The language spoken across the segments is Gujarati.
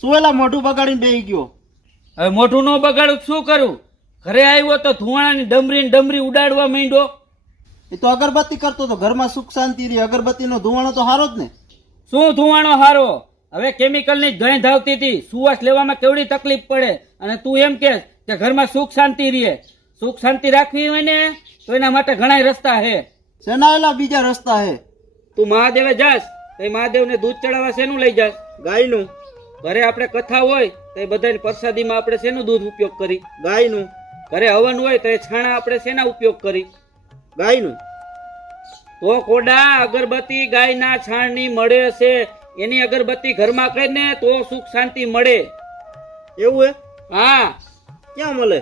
શું એલા મોઢું બગાડીને બેહી ગયો? હવે મોઢું નો બગાડું શું કરું? ઘરે આવ્યો તો ધુવાણાની ડમરી ઉડાડવા માંડ્યો. એ તો અગરબત્તી કરતો તો, ઘરમાં સુખ શાંતિ રહી. અગરબત્તીનો ધુવાણો તો હારો જ ને. શું ધુવાણો હારો? હવે કેમિકલની ગઈ ધાવતી હતી, સુવાસ લેવામાં કેવડી તકલીફ પડે, અને તું એમ કે ઘરમાં સુખ શાંતિ રહે. સુખ શાંતિ રાખવી હોય ને તો એના માટે ઘણા રસ્તા હે. શેના એલા બીજા રસ્તા હે? તું મહાદેવે જાસ તો મહાદેવને દૂધ ચડાવવા શેનું લઈ જાસ? ગાયનું. ઘરે આપણે કથા હોય તો એ બધાની પ્રસાદીમાં આપણે શેનું દૂધ ઉપયોગ કરી? ગાયનું. ઘરે હવન હોય તો એ છાણા આપણે શેના ઉપયોગ કરી? ગાયનું. તો કોડા અગરબત્તી ગાયના છાણની મળે છે. એની અગરબત્તી ઘરમાં કરીને તો સુખ શાંતિ મળે. એવું હે? હા. ક્યાં મળે?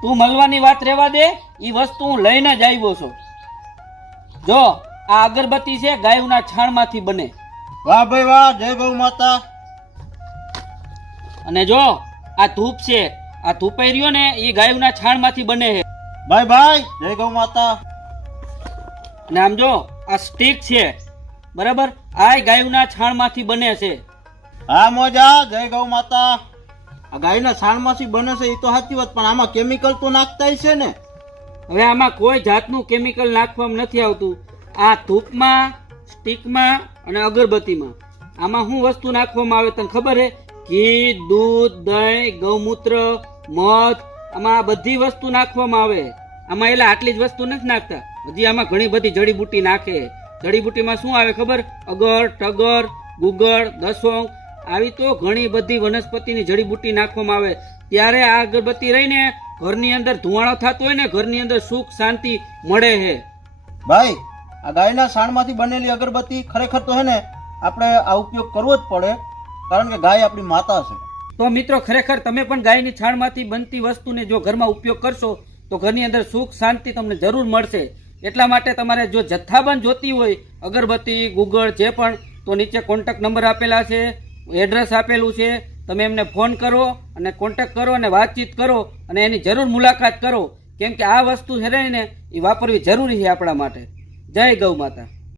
તું મળવાની વાત રહેવા દે, ઈ વસ્તુ હું લઈને જ આવ્યો છું. જો આ અગરબત્તી છે ગાયના છાણમાંથી બને. વાહ ભાઈ વાહ, જય ગૌ માતા. અને જો આ ધૂપ છે, આ ધૂપાઈ રહ્યો ને એ ગાયના છાણમાંથી બને છે. ભાઈ ભાઈ, જય ગૌ માતા. અને આમ જો આ સ્ટીક છે, બરાબર, આ ગાયના છાણમાંથી બને છે. હા મોજા, જય ગૌ માતા. આ ગાયના છાણમાંથી બને છે એ તો સાચી વાત, પણ આમાં કેમિકલ તો નાખતા છે ને? હવે આમાં કોઈ જાતનું કેમિકલ નાખવામાં નથી આવતું. આ ધૂપમાં, સ્ટીકમાં અને અગરબત્તીમાં આમાં શું વસ્તુ નાખવામાં આવે તને ખબર હે? ઘી, દૂધ, દહીં, ગૌમૂત્ર, મધ, આમાં આ બધી વસ્તુ નાખવામાં આવે. આમાં એલા આટલી જ વસ્તુ નથી નાખતા, હજી આમાં ઘણી બધી જડીબુટી નાખે. જડીબુટીમાં શું આવે ખબર? અગર, ટગર, ગુગળ, દસોંગ, આવી તો ઘણી બધી વનસ્પતિની જડીબુટી નાખવામાં આવે. ત્યારે આ અગરબત્તી રહીને ઘરની અંદર ધુવાણો થતો હોય ને, ઘરની અંદર સુખ શાંતિ મળે છે. ભાઈ, આ ગાયના છાણમાંથી બનેલી અગરબત્તી ખરેખર તો હે ને આપણે આ ઉપયોગ કરવો જ પડે, કારણ કે ગાય આપણી માતા છે. તો મિત્રો, ખરેખર તમે પણ ગાયની છાણમાંથી બનતી વસ્તુને જો ઘરમાં ઉપયોગ કરશો તો ઘરની અંદર સુખ શાંતિ તમને જરૂર મળશે. એટલા માટે તમારે જો જથ્થાબંધ જોતી હોય અગરબત્તી, ગુગળ, જે પણ, તો નીચે કોન્ટેક્ટ નંબર આપેલા છે, એડ્રેસ આપેલું છે. તમે એમને ફોન કરો અને કોન્ટેક્ટ કરો અને વાતચીત કરો અને એની જરૂર મુલાકાત કરો, કેમ કે આ વસ્તુ છે ને એ વાપરવી જરૂરી છે આપણા માટે. જય ગૌ માતા.